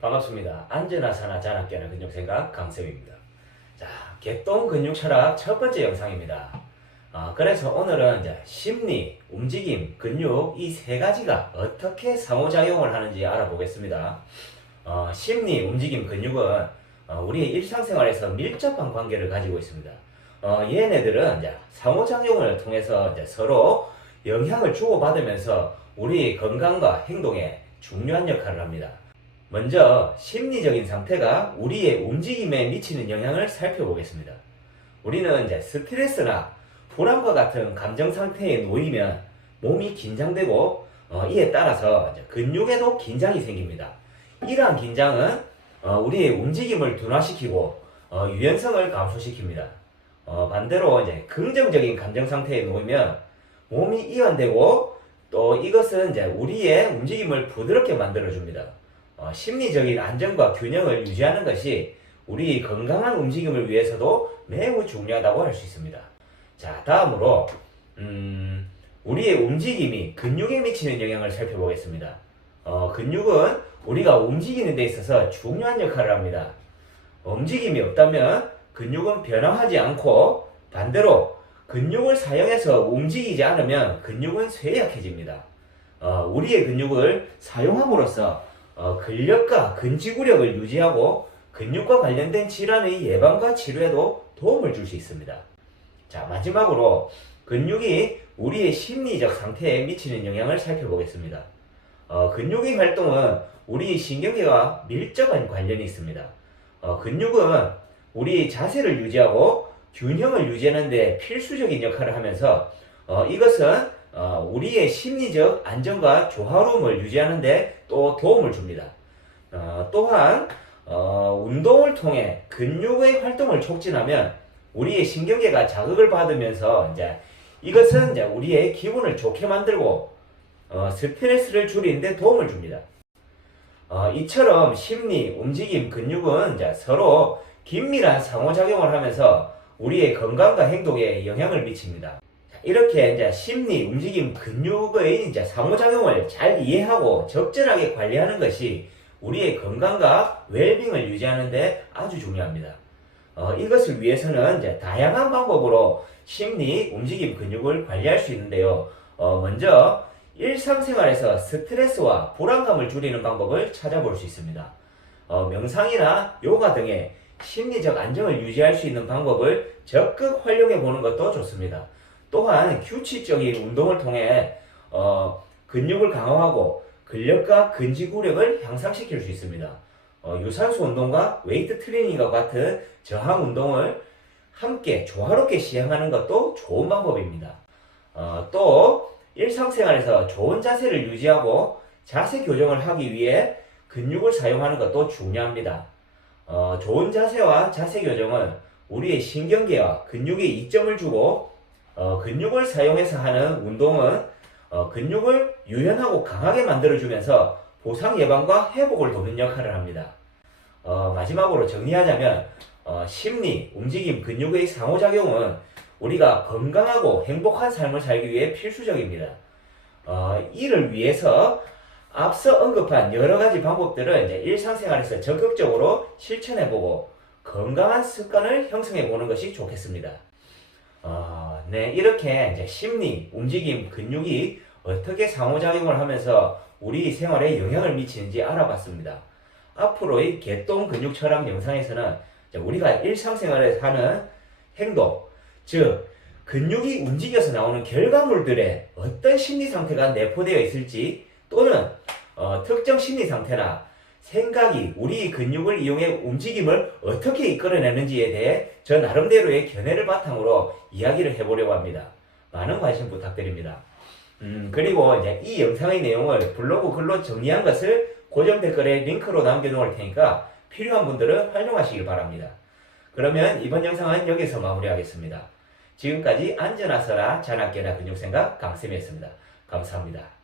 반갑습니다. 안전하 사나 자나깨나 근육생각 강쌤입니다. 자, 개똥 근육 철학 첫 번째 영상입니다. 아, 그래서 오늘은 이제 심리, 움직임, 근육 이 세 가지가 어떻게 상호작용을 하는지 알아보겠습니다. 어, 심리, 움직임, 근육은 어, 우리의 일상생활에서 밀접한 관계를 가지고 있습니다. 어, 얘네들은 이제 상호작용을 통해서 이제 서로 영향을 주고받으면서 우리 건강과 행동에 중요한 역할을 합니다. 먼저 심리적인 상태가 우리의 움직임에 미치는 영향을 살펴보겠습니다. 우리는 이제 스트레스나 불안과 같은 감정 상태에 놓이면 몸이 긴장되고 어, 이에 따라서 근육에도 긴장이 생깁니다. 이러한 긴장은 어, 우리의 움직임을 둔화시키고 어, 유연성을 감소시킵니다. 어, 반대로 이제 긍정적인 감정 상태에 놓이면 몸이 이완되고 또 이것은 이제 우리의 움직임을 부드럽게 만들어줍니다. 어, 심리적인 안정과 균형을 유지하는 것이 우리 건강한 움직임을 위해서도 매우 중요하다고 할 수 있습니다. 자, 다음으로 음, 우리의 움직임이 근육에 미치는 영향을 살펴보겠습니다. 어, 근육은 우리가 움직이는 데 있어서 중요한 역할을 합니다. 움직임이 없다면 근육은 변화하지 않고 반대로 근육을 사용해서 움직이지 않으면 근육은 쇠약해집니다. 어, 우리의 근육을 사용함으로써 어, 근력과 근지구력을 유지하고 근육과 관련된 질환의 예방과 치료에도 도움을 줄 수 있습니다. 자, 마지막으로 근육이 우리의 심리적 상태에 미치는 영향을 살펴보겠습니다. 어, 근육의 활동은 우리 신경계와 밀접한 관련이 있습니다. 어, 근육은 우리 자세를 유지하고 균형을 유지하는 데 필수적인 역할을 하면서 어, 이것은 어, 우리의 심리적 안정과 조화로움을 유지하는 데 또 도움을 줍니다. 어, 또한 어, 운동을 통해 근육의 활동을 촉진하면 우리의 신경계가 자극을 받으면서 이제 이것은 이제 우리의 기분을 좋게 만들고 어, 스트레스를 줄이는데 도움을 줍니다. 어, 이처럼 심리, 움직임, 근육은 이제 서로 긴밀한 상호작용을 하면서 우리의 건강과 행동에 영향을 미칩니다. 자, 이렇게 이제 심리, 움직임, 근육의 이제 상호작용을 잘 이해하고 적절하게 관리하는 것이 우리의 건강과 웰빙을 유지하는데 아주 중요합니다. 어, 이것을 위해서는 이제 다양한 방법으로 심리, 움직임, 근육을 관리할 수 있는데요. 어, 먼저 일상생활에서 스트레스와 불안감을 줄이는 방법을 찾아볼 수 있습니다. 어, 명상이나 요가 등의 심리적 안정을 유지할 수 있는 방법을 적극 활용해 보는 것도 좋습니다. 또한 규칙적인 운동을 통해 어, 근육을 강화하고 근력과 근지구력을 향상시킬 수 있습니다. 어, 유산소 운동과 웨이트 트레이닝과 같은 저항 운동을 함께 조화롭게 시행하는 것도 좋은 방법입니다. 어, 또 일상생활에서 좋은 자세를 유지하고 자세 교정을 하기 위해 근육을 사용하는 것도 중요합니다. 어, 좋은 자세와 자세 교정은 우리의 신경계와 근육에 이점을 주고 어, 근육을 사용해서 하는 운동은 어, 근육을 유연하고 강하게 만들어주면서 보상 예방과 회복을 돕는 역할을 합니다. 어, 마지막으로 정리하자면 어, 심리, 움직임, 근육의 상호작용은 우리가 건강하고 행복한 삶을 살기 위해 필수적입니다. 어, 이를 위해서 앞서 언급한 여러 가지 방법들을 이제 일상생활에서 적극적으로 실천해보고 건강한 습관을 형성해보는 것이 좋겠습니다. 어, 네, 이렇게 이제 심리, 움직임, 근육이 어떻게 상호작용을 하면서 우리 생활에 영향을 미치는지 알아봤습니다. 앞으로의 개똥 근육 철학 영상에서는 우리가 일상생활에서 하는 행동, 즉, 근육이 움직여서 나오는 결과물들의 어떤 심리 상태가 내포되어 있을지 또는 어, 특정 심리 상태나 생각이 우리 근육을 이용해 움직임을 어떻게 이끌어내는지에 대해 저 나름대로의 견해를 바탕으로 이야기를 해보려고 합니다. 많은 관심 부탁드립니다. 음, 그리고 이제 이 영상의 내용을 블로그 글로 정리한 것을 고정 댓글에 링크로 남겨놓을 테니까 필요한 분들은 활용하시길 바랍니다. 그러면 이번 영상은 여기서 마무리하겠습니다. 지금까지 안전하서라 자나깨나 근육생각 강쌤이었습니다. 감사합니다.